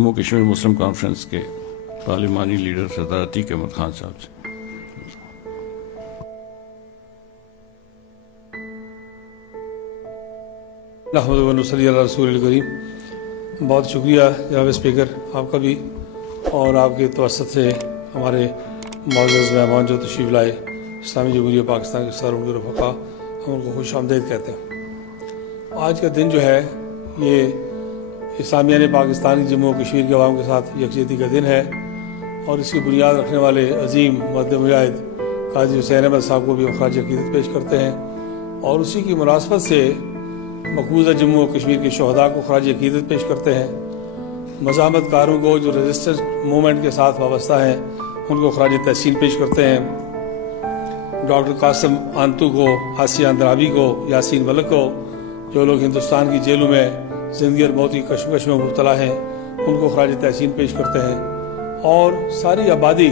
جموں کشمیر مسلم conference کے پارلیمانی leader سردار عتیق احمد خان صاحب سے۔ نحمد و نصلی علی رسول الکریم۔ بہت شکریہ جناب اسپیکر آپ کا بھی، اور آپ کے توسط سے ہمارے معزز مہمان جو تشریف لائے اسلامی جمہوریہ پاکستان کے سر ان کے رفقا، ہم ان کو خوش آمدید کہتے ہیں۔ آج کا دن جو ہے یہ اسلامیہ پاکستان کی جموں و کشمیر کے عوام کے ساتھ یکجہتی کا دن ہے، اور اس کی بنیاد رکھنے والے عظیم مرد مجاہد قاضی حسین احمد صاحب کو بھی ہم خراج عقیدت پیش کرتے ہیں، اور اسی کی مناسبت سے مقبوضہ جموں و کشمیر کے شہداء کو خراج عقیدت پیش کرتے ہیں۔ مزاحمت کاروں کو جو ریزسٹنس موومنٹ کے ساتھ وابستہ ہیں ان کو خراج تحسین پیش کرتے ہیں۔ ڈاکٹر قاسم آنتو کو، آسیہ اندرابی کو، یاسین ملک کو، جو لوگ ہندوستان کی جیلوں میں زندگی اور موت کی کشمکش میں مبتلا ہیں ان کو خراج تحسین پیش کرتے ہیں، اور ساری آبادی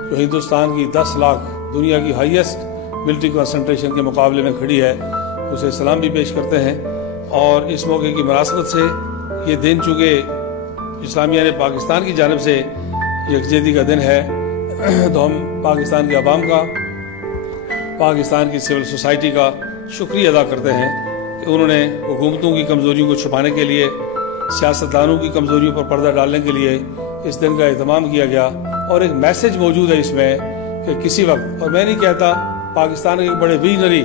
جو ہندوستان کی 10 لاکھ دنیا کی ہائیسٹ ملٹری کنسنٹریشن کے مقابلے میں کھڑی ہے اسے سلام بھی پیش کرتے ہیں۔ اور اس موقع کی مناسبت سے یہ دن چونکہ اسلامیہ پاکستان کی جانب سے یکجہتی کا دن ہے، تو ہم پاکستان کے عوام کا، پاکستان کی سول سوسائٹی کا شکریہ ادا کرتے ہیں کہ انہوں نے حکومتوں کی کمزوریوں کو چھپانے کے لیے، سیاستدانوں کی کمزوریوں پر پردہ ڈالنے کے لیے اس دن کا اہتمام کیا گیا، اور ایک میسج موجود ہے اس میں کہ کسی وقت، اور میں نہیں کہتا، پاکستان کے ایک بڑے ویژنری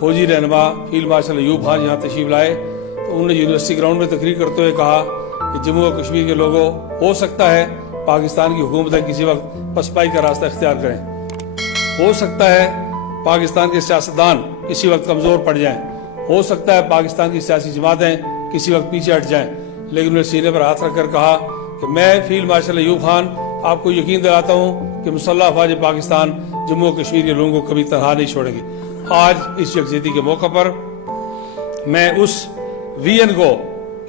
فوجی رہنما فیلڈ مارشل ایوب خان یہاں تشریف لائے تو انہوں نے یونیورسٹی گراؤنڈ میں تقریر کرتے ہوئے کہا کہ جموں و کشمیر کے لوگوں، ہو سکتا ہے پاکستان کی حکومتیں کسی وقت پسپائی کا راستہ اختیار کریں، ہو سکتا ہے پاکستان کے سیاستدان کسی وقت کمزور پڑ جائیں، ہو سکتا ہے پاکستان کی سیاسی جماعتیں کسی وقت پیچھے ہٹ جائیں، لیکن انہوں نے سینے پر ہاتھ رکھ کر کہا کہ میں فیلڈ مارشل ایوب خان آپ کو یقین دلاتا ہوں کہ مسلح افواج پاکستان جموں و کشمیر کے لوگوں کو کبھی تنہا نہیں چھوڑے گی۔ آج اس یکجہتی کے موقع پر میں اس وین کو،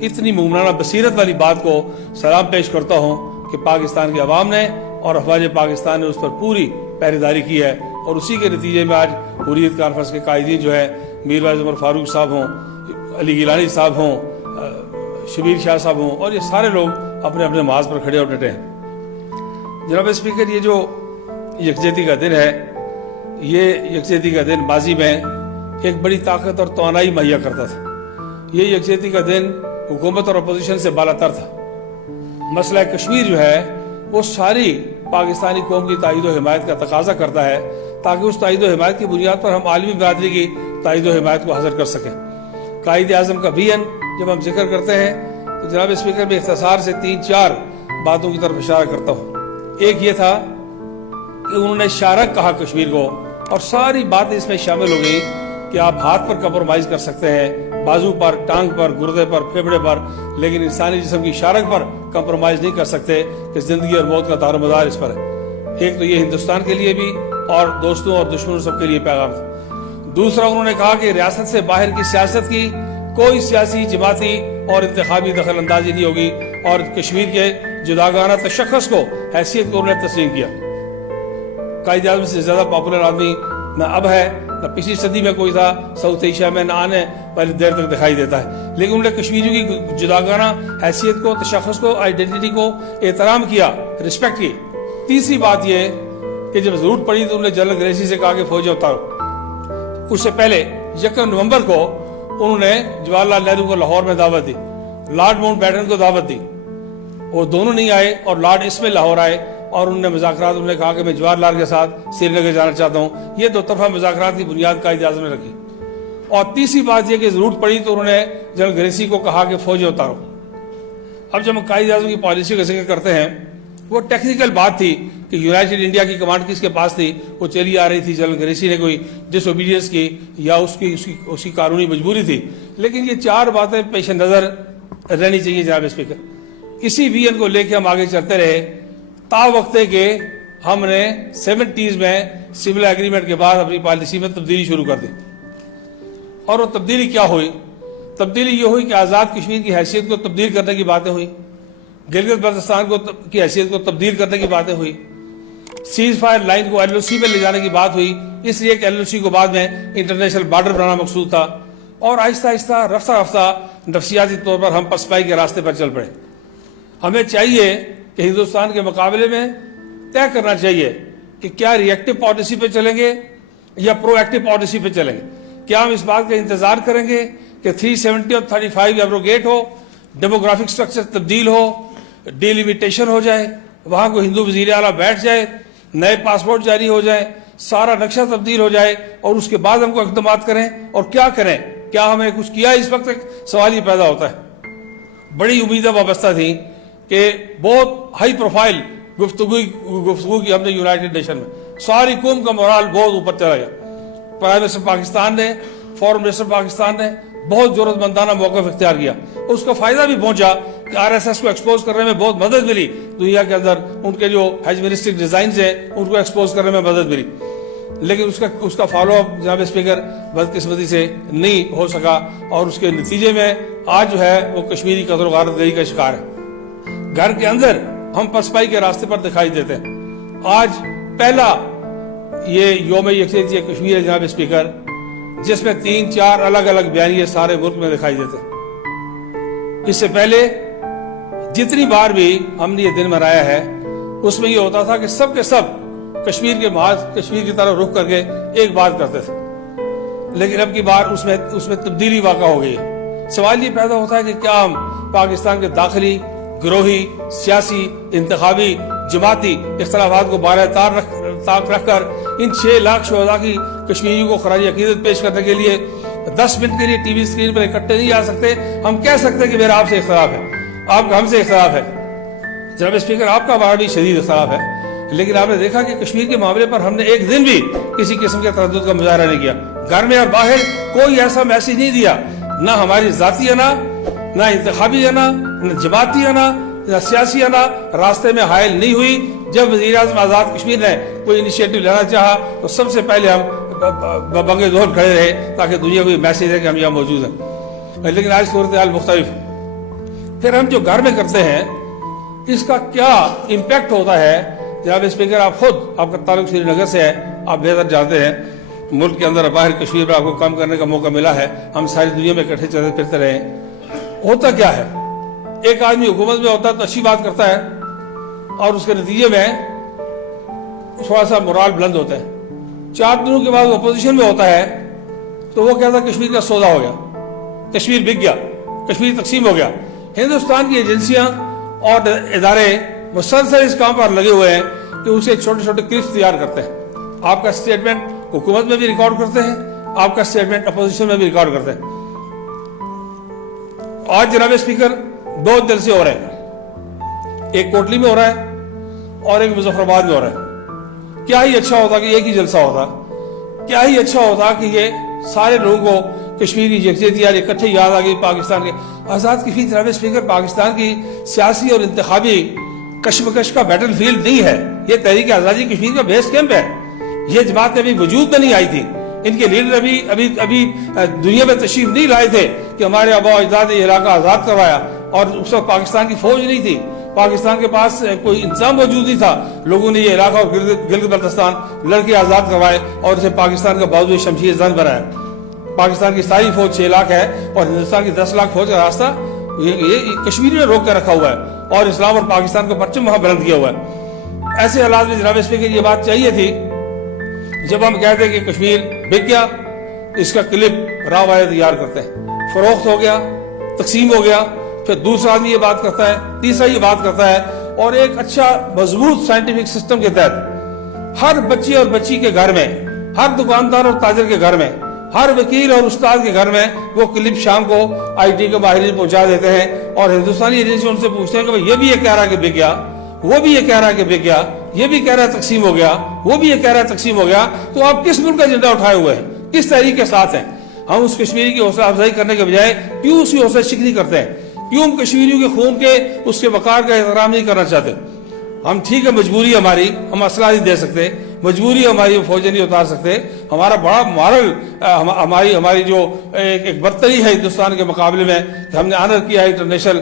اتنی مومنانہ بصیرت والی بات کو سلام پیش کرتا ہوں کہ پاکستان کے عوام نے اور افواج پاکستان نے اس پر پوری پہریداری کی ہے، اور اسی کے نتیجے میں آج حریت کانفرنس کے قائدین جو ہے میر وائز عمر فاروق صاحب ہوں، علی گیلانی صاحب ہوں، شبیر شاہ صاحب ہوں، اور یہ سارے لوگ اپنے اپنے محاذ پر کھڑے اور ڈٹے ہیں۔ جناب اسپیکر، یہ جو یکجہتی کا دن ہے، یہ یکجہتی کا دن ماضی میں ایک بڑی طاقت اور توانائی مہیا کرتا تھا۔ یہ یکجہتی کا دن حکومت اور اپوزیشن سے بالا تر تھا۔ مسئلہ کشمیر جو ہے وہ ساری پاکستانی قوم کی تائید و حمایت کا تقاضا کرتا ہے، تاکہ اس تائید و حمایت کی بنیاد پر ہم عالمی برادری کی تائید و حمایت کو حاصل کر سکیں۔ قائد اعظم کا وین جب ہم ذکر کرتے ہیں تو جناب اسپیکر میں اختصار سے 3-4 باتوں کی طرف اشارہ کرتا ہوں۔ ایک یہ تھا کہ انہوں نے شارک کہا کشمیر کو، اور ساری باتیں اس میں شامل ہو گئی کہ آپ ہاتھ پر کمپرومائز کر سکتے ہیں، بازو پر، ٹانگ پر، گردے پر، پھیپڑے پر، لیکن انسانی جسم کی شارک پر کمپرومائز نہیں کر سکتے کہ زندگی اور موت کا دار و مدار اس پر ہے۔ ایک تو یہ ہندوستان کے لیے بھی اور دوستوں اور دشمنوں سب کے لیے پیغام تھا۔ دوسرا انہوں نے کہا کہ ریاست سے باہر کی سیاست کی کوئی سیاسی، جماعتی اور انتخابی دخل اندازی نہیں ہوگی، اور کشمیر کے جداگانہ تشخص کو، حیثیت کو انہوں نے تسلیم کیا۔ قائد اعظم سے زیادہ پاپولر آدمی نہ اب ہے نہ پچھلی صدی میں کوئی تھا ساؤتھ ایشیا میں، نہ آنے والی دیر تک دکھائی دیتا ہے، لیکن انہوں نے کشمیریوں کی جداگانہ حیثیت کو، تشخص کو، آئیڈینٹی کو احترام کیا، رسپیکٹ کی۔ تیسری بات یہ کہ جب ضرورت پڑی تو انہوں نے جنرل گریسی سے کہا کہ فوجیں اتارو۔ اس سے پہلے 1 نومبر کو انہوں نے جواہر لال نہرو کو لاہور میں دعوت دی، لارڈ ماؤنٹ بیٹن کو دعوت دی، وہ دونوں نہیں آئے، اور لارڈ اس میں لاہور آئے، اور انہوں نے مذاکرات، انہوں نے کہا کہ میں جواہر لال کے ساتھ سری نگر جانا چاہتا ہوں۔ یہ 2 طرفہ مذاکرات کی بنیاد قائد اعظم نے رکھی۔ اور تیسری بات یہ کہ ضرورت پڑی تو انہوں نے جنرل گریسی کو کہا کہ فوجیں اتارو۔ اب جب ہم قائد اعظم کی پالیسی کا ذکر کرتے ہیں، وہ ٹیکنیکل بات تھی کہ یونائٹڈ انڈیا کی کمانڈ کس کے پاس تھی، وہ چلی آ رہی تھی، جنرل گریسی نے کوئی ڈس اوبیڈینس کی یا اس کی قانونی مجبوری تھی، لیکن یہ 4 باتیں پیش نظر رہنی چاہیے جناب اسپیکر۔ اسی وین کو لے کے ہم آگے چلتے رہے تا وقتے کہ ہم نے 70s میں سول ایگریمنٹ کے بعد اپنی پالیسی میں تبدیلی شروع کر دی۔ اور وہ تبدیلی کیا ہوئی؟ تبدیلی یہ ہوئی کہ آزاد کشمیر کی حیثیت کو تبدیل کرنے کی باتیں ہوئی، گلگت بلتستان کی حیثیت کو تبدیل کرنے کی باتیں ہوئی، سیز فائر لائن کو LOC میں لے جانے کی بات ہوئی، اس لیے کہ LOC کو بعد میں انٹرنیشنل بارڈر بنانا مقصود تھا، اور آہستہ آہستہ رفتہ رفتہ نفسیاتی طور پر ہم پسپائی کے راستے پر چل پڑے۔ हमें चाहिए कि हिंदुस्तान के मुकाबले में तय करना चाहिए कि क्या रिएक्टिव पॉलिसी पे चलेंगे या प्रोएक्टिव पॉलिसी पे चलेंगे। क्या हम इस बात का इंतजार करेंगे कि 370 और 35 एब्रोगेट हो, डेमोग्राफिक स्ट्रक्चर तब्दील हो, डिलिमिटेशन हो जाए, वहां को हिंदू वजीर आला बैठ जाए, नए पासपोर्ट जारी हो जाए, सारा नक्शा तब्दील हो जाए और उसके बाद हमको इक़दाम करें। और क्या करें, क्या हमें कुछ किया इस वक्त? सवाल ये पैदा होता है। बड़ी उम्मीदें वाबस्ता थी कि बहुत हाई प्रोफाइल गुफ्तगू की हमने यूनाइटेड नेशन में, सारी कौम का मोराल बहुत ऊपर चला गया। प्राइम मिनिस्टर पाकिस्तान ने, फॉरेन मिनिस्टर पाकिस्तान ने बहुत जरूरतमंदाना मौका इख्तियार किया। उसका फायदा भी पहुंचा कि RSS को एक्सपोज करने में बहुत मदद मिली। दुनिया के अंदर उनके जो हेजमनिस्टिक डिजाइन है उनको एक्सपोज करने में मदद मिली, लेकिन उसका फॉलो अप जनाब स्पीकर बदकिस्मती से नहीं हो सका और उसके नतीजे में आज जो है वो कश्मीरी कदर गारत गई का शिकार है। घर के अंदर हम पसपाई के रास्ते पर दिखाई देते हैं। आज पहला ये यौम यकजहती कश्मीर है जनाब स्पीकर, जिसमें 3-4 अलग अलग बयानिए सारे मुल्क में दिखाई देते हैं। इससे पहले जितनी बार भी हमने ये दिन मनाया है उसमें ये होता था कि सब के सब कश्मीर की तरफ रुख करके एक बात करते थे, लेकिन अब की बार उसमें तब्दीली वाक़ा हो गई है। सवाल ये पैदा होता है कि क्या हम पाकिस्तान के दाखिली, गिरोही, सियासी, इंतखाबी, जमाती इख्तलाफात को बारह ताक रखकर इन 6 लाख शोहदा की कश्मीरियों को खराज अकीदत पेश करने के लिए 10 मिनट के लिए टीवी स्क्रीन पर इकट्ठे नहीं आ सकते। हम कह सकते हैं कि मेरा आपसे इख्तलाफ है, आपका हमसे इख्तलाफ है। जनाब स्पीकर, आपका बड़ा भी शदीद इख्तलाफ है, लेकिन आपने देखा कि कश्मीर के मामले पर हमने एक दिन भी किसी किस्म के तरद्दुद का मुजाहरा नहीं किया। घर में और बाहर कोई ऐसा मैसेज नहीं दिया, ना हमारी जाती अना, ना इंतखाबी अना, न जमाती अना, न सियासी अना रास्ते में हायल नहीं हुई। जब वज़ीर आज़म आज़ाद कश्मीर ने कोई इनिशिएटिव लेना चाहा तो सबसे पहले हम बंगे जोर खड़े रहे ताकि दुनिया को ये मैसेज है कि हम यहाँ मौजूद हैं। लेकिन आज सूरत हाल मुख्तलिफ। फिर हम जो घर में करते हैं इसका क्या इम्पैक्ट होता है? जनाब स्पीकर, आप खुद, आपका ताल्लुक श्रीनगर से है, आप बेहतर जानते हैं। मुल्क के अंदर बाहर कश्मीर में आपको काम करने का मौका मिला है, हम सारी दुनिया में इकट्ठे चलते फिरते रहे। होता क्या है, एक आदमी हुकूमत में होता है तो अच्छी बात करता है और उसके नतीजे में थोड़ा सा मोराल बुलंद होता है। 4 दिनों के बाद अपोजिशन में होता है तो वो कहता है कश्मीर का सौदा हो गया, कश्मीर बिक गया, कश्मीर तकसीम हो गया। हिंदुस्तान की एजेंसियां और इदारे मुसलसल इस काम पर लगे हुए हैं कि उसे छोटे छोटे क्लिप्स तैयार करते हैं। आपका स्टेटमेंट हुकूमत में भी रिकॉर्ड करते हैं, आपका स्टेटमेंट अपोजिशन में भी रिकॉर्ड करते हैं। आज जनाब स्पीकर 2 जलसे हो रहे हैं, एक कोटली में हो रहा है और एक मुजफ्फराबाद में हो रहा है। क्या ही अच्छा होता कि एक ही जलसा होता, क्या ही अच्छा होता कि ये सारे लोगों को कश्मीरी यकजहती यार इकट्ठे याद आ गई। पाकिस्तान के आज़ाद कश्मीर जनाब स्पीकर पाकिस्तान की सियासी और इंतखाबी कशमकश का बैटल फील्ड नहीं है, ये तहरीक आज़ादी कश्मीर का बेस कैंप है। ये जमातें अभी वजूद में नहीं आई थी, इनके लीडर अभी दुनिया में तशरीफ नहीं लाए थे कि हमारे आबा अजदाद ने इलाका आज़ाद करवाया। और उस वक्त पाकिस्तान की फौज नहीं थी, पाकिस्तान के पास कोई इंतजाम मौजूद नहीं था। लोगों ने ये इलाका और गिलगित बल्तिस्तान लड़के आज़ाद करवाए और इसे पाकिस्तान का बाजू शमशीर जंग बनाया। पाकिस्तान की सारी फौज 6 लाख है और हिंदुस्तान की 10 लाख फौज का रास्ता ये कश्मीर में रोक कर रखा हुआ है और इस्लाम और पाकिस्तान का परचम वहां बुलंद किया हुआ है। ऐसे हालात में जनाब स्पीकर ये बात चाहिए थी जब हम कहते हैं कि कश्मीर बिक गया, इसका क्लिप रावाया तैयार करते हैं, फरोख्त हो गया, तकसीम हो गया, फिर दूसरा आदमी ये बात करता है, तीसरा ये बात करता है और एक अच्छा मजबूत साइंटिफिक सिस्टम के तहत हर बच्चे और बच्ची के घर में, हर दुकानदार और ताजर के घर में, हर वकील और उस्ताद के घर में वो क्लिप शाम को IT के माहिरीन पहुंचा देते हैं और हिंदुस्तानी एजेंसी उनसे पूछते हैं कि भाई ये भी ये कह रहा है कि बिक गया, वो भी ये कह रहा है कि बिक गया, ये भी कह रहा है तकसीम हो गया, वो भी ये कह रहा है तकसीम हो गया, तो आप किस मुल्क का झंडा उठाए हुए हैं, किस तहरीक के साथ हैं? हम उस कश्मीरी की हौसला अफजाई करने के बजाय क्यों उसकी हौसला शिकनी करते हैं? क्यों हम कश्मीरियों के खून के उसके वकार का एहतराम नहीं करना चाहते? हम ठीक है, मजबूरी हमारी, हम असला नहीं दे सकते, मजबूरी हमारी, फौजें नहीं उतार सकते, हमारा बड़ा मॉरल हमारी जो एक बर्तरी है हिंदुस्तान के मुकाबले में, हमने ऑनर किया है इंटरनेशनल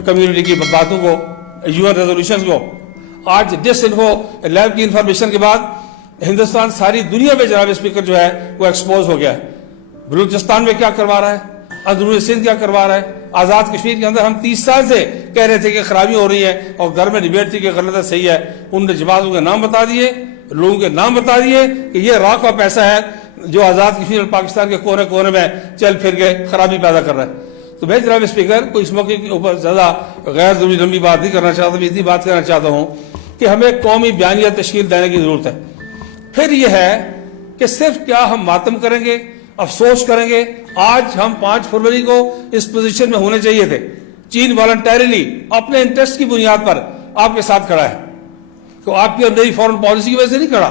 कम्युनिटी की बातों को, UN रेजोल्यूशन को। आज डिसइन्फो लैब की इंफॉर्मेशन के बाद हिंदुस्तान सारी दुनिया में जनाब स्पीकर जो है वो एक्सपोज हो गया है। बलूचिस्तान में क्या करवा रहा है, अंदरूनी सिंध क्या करवा रहा है। आज़ाद कश्मीर के अंदर हम 30 साल से कह रहे थे कि खराबी हो रही है और घर में डिबेट थी कि गलत है सही है। उनने जमातों के नाम बता दिए, लोगों के नाम बता दिए कि ये राह का पैसा है जो आज़ाद कश्मीर और पाकिस्तान के कोने कोने में चल फिर के खराबी पैदा कर रहा है। तो मैं जनाब स्पीकर को इस मौके के ऊपर ज़्यादा गैर जरूरी लंबी बात नहीं करना चाहता, मैं इतनी बात करना चाहता हूँ कि हमें कौमी बयानिया तश्कील देने की ज़रूरत है। फिर यह है कि सिर्फ क्या हम मातम करेंगे, अफसोस करेंगे। आज हम 5 फरवरी को इस पोजीशन में होने चाहिए थे। चीन वॉलंटरीली अपने इंटरेस्ट की बुनियाद पर आपके साथ खड़ा है, तो आपकी और नई फॉरेन पॉलिसी की वजह से नहीं खड़ा।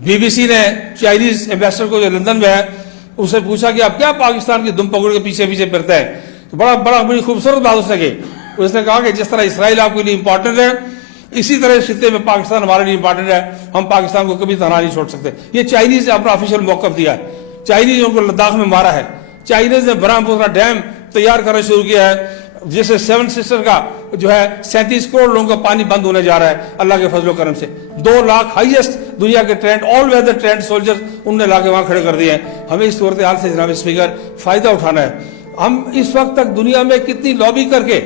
बीबीसी ने चाइनीज एम्बेसडर को जो लंदन में है उससे पूछा कि आप क्या पाकिस्तान की दुम पकड़ के पीछे पीछे फिरते हैं, तो बड़ी खूबसूरत बात उसने की। उसने कहा कि जिस तरह इसराइल आपके लिए इंपॉर्टेंट है, इसी तरह इस खित्ते में पाकिस्तान हमारे लिए इंपॉर्टेंट है, हम पाकिस्तान को कभी तनहा नहीं छोड़ सकते। ये चाइनीज ने अपना ऑफिशियल मौकफ दिया है। चाइनीज ने उनको लद्दाख में मारा है। चाइनीज ने ब्रह्मपुत्र डैम तैयार करना शुरू किया है जिससे 7 सिस्टर का जो है 37 करोड़ लोगों का पानी बंद होने जा रहा है अल्लाह के फजलो करम से। 2 लाख हाईएस्ट दुनिया के trained all weather trained soldiers उनने लाके वहां खड़े कर दिए हैं। हमें इस सूरत हाल से जनाब स्पीकर फायदा उठाना है। हम इस वक्त तक दुनिया में कितनी लॉबी करके,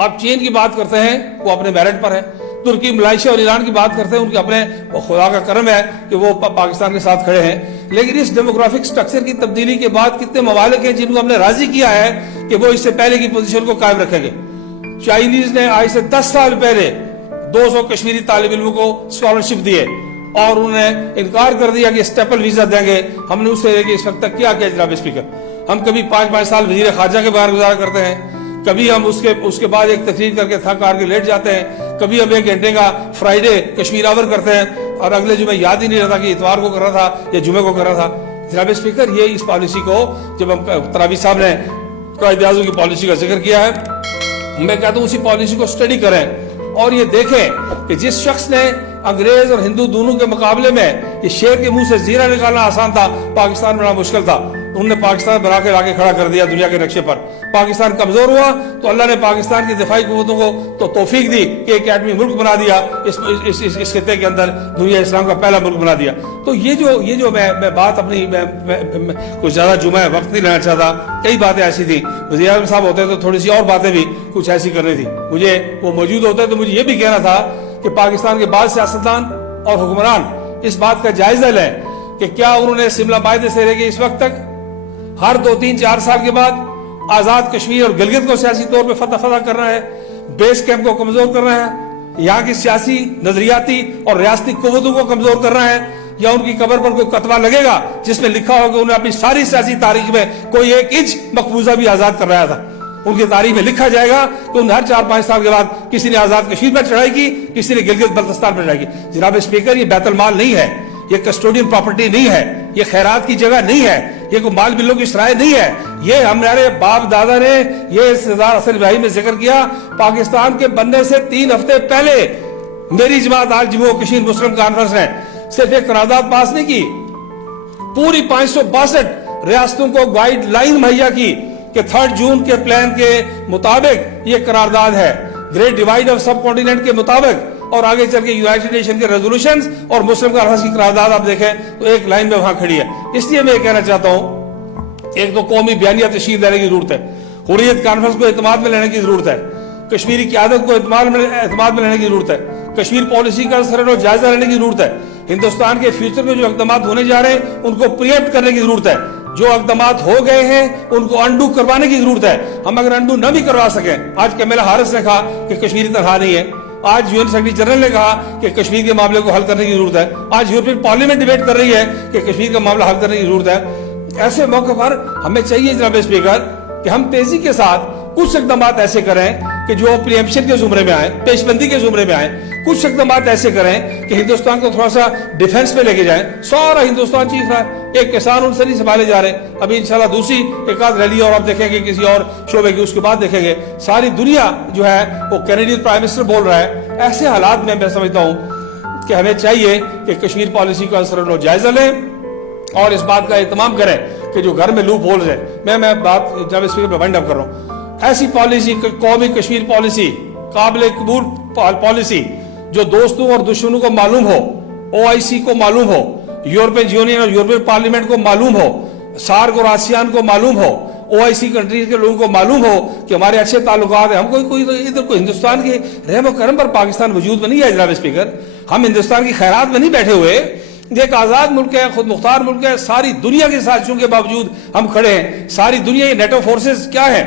आप चीन की बात करते हैं वो अपने मेरिट पर है, तुर्की मलेशिया और ईरान की बात करते हैं उनके अपने खुदा का करम है कि वो पाकिस्तान के साथ खड़े हैं। लेकिन इस डेमोग्राफिक स्ट्रक्चर की तब्दीली के बाद कितने ममालिक हैं जिनको हमने राजी किया है कि वो इससे पहले की पोजीशन को कायम रखेंगे। चाइनीज ने आज से 10 साल पहले 200 कश्मीरी तालिब इल्मों को स्कॉलरशिप दिए और उन्होंने इनकार कर दिया कि स्टेपल वीजा देंगे। हमने उससे लेके इस वक्त तक क्या किया जनाब स्पीकर? हम कभी 5-5 साल वजीर खारजा के बाहर गुजारा करते हैं, कभी हम उसके बाद एक तकरीर करके थक हार के लेट जाते हैं, कभी हम 1 घंटे का फ्राइडे कश्मीर आवर करते हैं और अगले जुमे याद ही नहीं रहता कि इतवार को कर रहा था या जुमे को कर रहा था। जनाब स्पीकर, ये इस पॉलिसी को जब हम तरावी साहब ने कायदे आज़म की पॉलिसी का जिक्र किया है, मैं कहता हूँ उसी पॉलिसी को स्टडी करें और ये देखें कि जिस शख्स ने अंग्रेज और हिंदू दोनों के मुकाबले में ये शेर के मुंह से जीरा निकालना आसान था, पाकिस्तान बड़ा मुश्किल था, उन्होंने पाकिस्तान बना के लाके खड़ा कर दिया दुनिया के नक्शे पर। पाकिस्तान कमजोर हुआ तो अल्लाह ने पाकिस्तान की दिफाई कुव्वतों को तो तौफीक दी कि एक एटमी मुल्क बना दिया, इस खित्ते के अंदर दुनिया इस्लाम का पहला मुल्क बना दिया। तो ये जो मैं बात अपनी कुछ ज्यादा जुमा वक्त नहीं लेना चाहता, कई बातें ऐसी थी, वज़ीर आज़म साहब होते तो थोड़ी सी और बातें भी कुछ ऐसी करनी थी, मुझे वो मौजूद होते तो मुझे ये भी कहना था कि पाकिस्तान के बाद सियासतदान और हुक्मरान इस बात का जायजा लें कि क्या उन्होंने शिमला मायदे से लेकर इस वक्त तक हर 2-3-4 साल के बाद आजाद कश्मीर और गिलगित को सियासी तौर पर फतह करना है, बेस कैंप को कमजोर करना है, यहाँ की सियासी नजरियाती और रियासती कुव्वतों को कमजोर करना है, या उनकी कब्र पर कोई कतवा लगेगा जिसमें लिखा होगा उन्हें अपनी सारी सियासी तारीख में कोई 1 इंच मकबूजा भी आजाद करवाया था। उनकी तारीख में लिखा जाएगा कि उन हर 4-5 साल के बाद किसी ने आजाद कश्मीर पर चढ़ाई की, किसी ने गिलगित बल्तिस्तान पर चढ़ाई की। जनाब स्पीकर, ये बैतुल माल नहीं है, ये कस्टोडियन प्रॉपर्टी नहीं है, ये खैरात की जगह नहीं है, ये कोई माल बिल्लों की शराय नहीं है। ये हमारे बाप दादा ने ये सरदार हसन इब्राहिम ने जिक्र किया, पाकिस्तान के बनने से 3 हफ्ते पहले मेरी जमात आल जम्मू कश्मीर मुस्लिम कॉन्फ्रेंस ने सिर्फ एक करारदाद पास नहीं की, पूरी 562 रियासतों को गाइडलाइन मुहैया की कि 3 जून के प्लान के मुताबिक ये करारदाद है, ग्रेट डिवाइड ऑफ सब कॉन्टिनेंट के मुताबिक, और आगे चल के यूनाइटेड नेशन के रेजोल्यूशंस और मुस्लिम कॉन्फ्रेंस की करारदाद आप देखें तो एक लाइन में वहां खड़ी है। इसलिए मैं कहना चाहता हूं, एक तो कौमी बयानिया तशकील देने की जरूरत है, हुर्रियत कॉन्फ्रेंस को एतमाद में लेने की जरूरत है, कश्मीरी क़यादत को एतमाद में लेने की जरूरत है, कश्मीर पॉलिसी का सरनो जायजा लेने की जरूरत है, हिंदुस्तान के फ्यूचर में जो इक़दाम होने जा रहे हैं उनको प्रिएम्प्ट करने की जरूरत है, जो इक़दाम हो गए हैं उनको अंडू करवाने की जरूरत है। हम अगर अंडू न भी करवा सके, आज कमला हैरिस ने कहा कि कश्मीरी तनहा नहीं है, आज यूएन सेक्रेटरी जनरल ने कहा कि कश्मीर के मामले को हल करने की जरूरत है, आज यूरोपियन पार्लियामेंट डिबेट कर रही है कि कश्मीर का मामला हल करने की जरूरत है। ऐसे मौके पर हमें चाहिए जनाब स्पीकर कि हम तेजी के साथ कुछ इक़दाम ऐसे करें कि जो प्रीएम्प्शन के जुमरे में आए, पेशबंदी के जुमरे में आए, कुछ इक़दाम ऐसे करें कि हिंदुस्तान को थोड़ा सा डिफेंस पे लेके जाएं। सारा हिंदुस्तान चीज रहा है, एक किसान उनसे नहीं संभाले जा रहे। अभी इंशाल्लाह दूसरी एक आध रैली और आप देखेंगे किसी और शोबे की, उसके बाद देखेंगे सारी दुनिया जो है वो कैनेडियन प्राइम मिनिस्टर बोल रहा है। ऐसे हालात में मैं समझता हूँ कि हमें चाहिए कि कश्मीर पॉलिसी का असर जायजा लें और इस बात का एहतमाम करें कि जो घर में लूप होल्स है, मैं बात जब स्पीकर पे वाइंड अप कर रहा हूँ, ऐसी पॉलिसी, कौमी कश्मीर पॉलिसी, काबिल कबूल पॉलिसी जो दोस्तों और दुश्मनों को मालूम हो, ओआईसी को मालूम हो, यूरोपियन यूनियन और यूरोपियन पार्लियामेंट को मालूम हो, सार्क और आसियान को मालूम हो, OIC कंट्रीज के लोगों को मालूम हो कि हमारे अच्छे ताल्लुकात हैं, हम कोई इधर कोई हिंदुस्तान के रहम करम पर पाकिस्तान वजूद में नहीं है जनाब स्पीकर, हम हिंदुस्तान की खैरात में नहीं बैठे हुए, ये एक आज़ाद मुल्क है, खुद मुख्तार मुल्क है, सारी दुनिया की साजिशों के बावजूद हम खड़े हैं, सारी दुनिया ये नेटो फोर्सेस क्या है,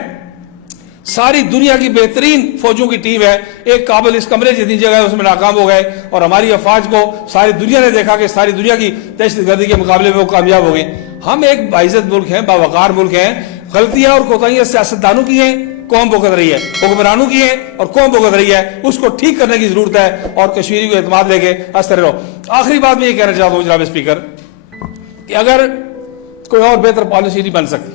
सारी दुनिया की बेहतरीन फौजों की टीम है, एक काबुल इस कमरे जितनी जगह है उसमें नाकाम हो गए और हमारी अफवाज को सारी दुनिया ने देखा कि सारी दुनिया की दहशतगर्दी के मुकाबले में वो कामयाब हो गए। हम एक बाइज्जत मुल्क हैं, बावकार मुल्क हैं, गलतियां और कोताहियां सियासतदानों की हैं, कौम भुगत रही है, हुक्मरानों की है और कौम भुगत रही है, उसको ठीक करने की जरूरत है और कश्मीरी को एतमाद लेके हंसते रहो। आखिरी बात मैं ये कहना चाहता हूँ जनाब स्पीकर कि अगर कोई और बेहतर पॉलिसी नहीं बन सकती,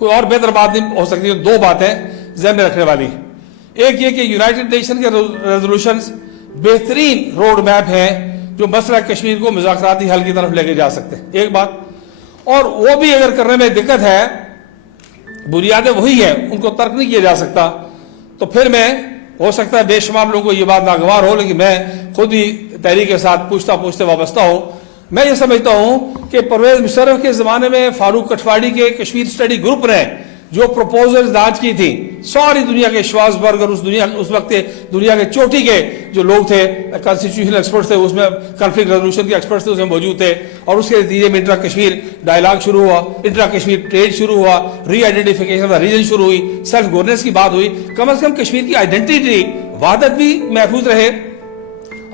कोई और बेहतर बात नहीं हो सकती, तो दो बातें ज़हन में रखने वाली। एक ये कि यूनाइटेड नेशन के रेजोल्यूशंस बेहतरीन रोड मैप हैं जो मसला कश्मीर को मुज़ाकराती हल की तरफ लेके जा सकते हैं, एक बात, और वो भी अगर करने में दिक्कत है, बुनियादें वही है, उनको तर्क नहीं किया जा सकता, तो फिर मैं हो सकता है बेशुमार लोगों को ये बात नागवार हो, लेकिन मैं खुद भी तहरीक के साथ पूछता पूछते वाबस्ता हूं। मैं ये समझता हूं कि परवेज मुशर्रफ के जमाने में फारूक कठवाड़ी के कश्मीर स्टडी ग्रुप ने जो प्रपोजल्स लॉन्च की थी, सारी दुनिया के श्वासबर्ग और उस वक्त दुनिया के चोटी के जो लोग थे, कॉन्स्टिट्यूशनल एक्सपर्ट्स थे, उसमें कॉन्फ्लिक्ट रेजोल्यूशन के एक्सपर्ट्स थे, उसमें मौजूद थे, और उसके नतीजे में इंट्रा कश्मीर डायलॉग शुरू हुआ, इंट्रा कश्मीर ट्रेड शुरू हुआ, री आइडेंटिफिकेशन ऑफ द रीजन शुरू हुई, सेल्फ गवर्नेंस की बात हुई, कम से कम कश्मीर की आइडेंटिटी वहादत भी महफूज रहे,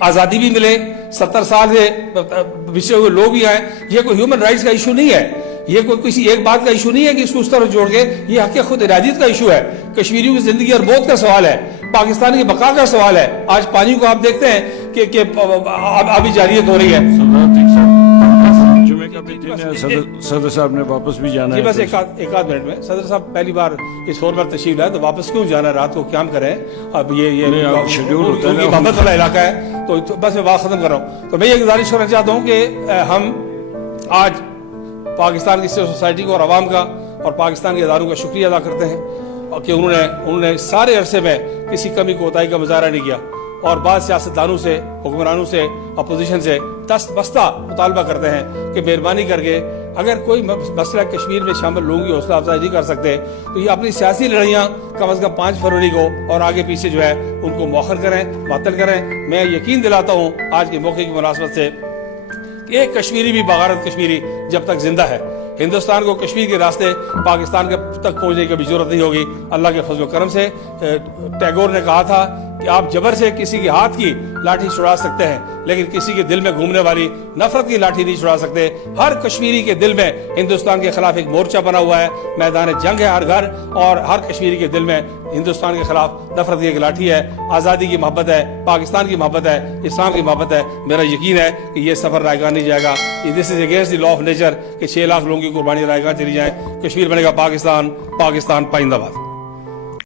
आजादी भी मिले, 70 साल से पिछड़े हुए लोग भी आए। ये कोई ह्यूमन राइट्स का इशू नहीं है, ये कोई किसी एक बात का इशू नहीं है कि इसको उस तरह जोड़ के, ये हक खुद इरादियत का इशू है, कश्मीरियों की जिंदगी और मौत का सवाल है, पाकिस्तान की बका का सवाल है। आज पानी को आप देखते हैं कि अभी जारियत हो रही है। जुमे का भी दिन है, सदर साहब ने वापस भी जाना है। बस एक आध मिनट में सदर साहब पहली बार इस फोरम पर तशरीफ लाए, तो वापस क्यों जाना है, रात को क्या करें, अब ये शेड्यूल होता है, मोहब्बत वाला इलाका है, तो बस मैं बात खत्म कर रहा हूँ। तो मैं ये गुजारिश करना चाहता हूँ कि हम आज पाकिस्तान की सिविल सोसाइटी को और आवाम का और पाकिस्तान के इदारों का शुक्रिया अदा करते हैं और कि उन्होंने सारे अरसे में किसी कमी कोताही का मुजाहरा नहीं किया, और बाद सियासतदानों से, हुक्मरानों से, अपोजिशन से दस्त बस्ता मुतालबा करते हैं कि मेहरबानी करके अगर कोई मसला कश्मीर में शामिल लोगों की हौसला अफजाई नहीं कर सकते, तो ये अपनी सियासी लड़ाइयाँ कम से कम 5 फरवरी को और आगे पीछे जो है उनको मौखर करें, मुअत्तल करें। मैं यकीन दिलाता हूँ आज के मौके की मुनासबत से कि एक कश्मीरी भी बगारत कश्मीरी जब तक जिंदा है, हिंदुस्तान को कश्मीर के रास्ते पाकिस्तान तक पहुंचने की भी जरूरत नहीं होगी, अल्लाह के फजल करम से। टैगोर ने कहा था कि आप जबर से किसी के हाथ की लाठी छुड़ा सकते हैं, लेकिन किसी के दिल में घूमने वाली नफरत की लाठी नहीं छुड़ा सकते। हर कश्मीरी के दिल में हिंदुस्तान के खिलाफ एक मोर्चा बना हुआ है, मैदान जंग है हर घर, और हर कश्मीरी के दिल में हिंदुस्तान के खिलाफ नफरत की एक लाठी है, आज़ादी की मोहब्बत है, पाकिस्तान की मोहब्बत है, इस्लाम की मोहब्बत है। मेरा यकीन है कि ये सफर रायगा नहीं जाएगा, this is against the law of nature कि 6 लाख लोगों की कुर्बानी रायगा चली जाए। कश्मीर बनेगा पाकिस्तान, पाकिस्तान पाइंदाबाद।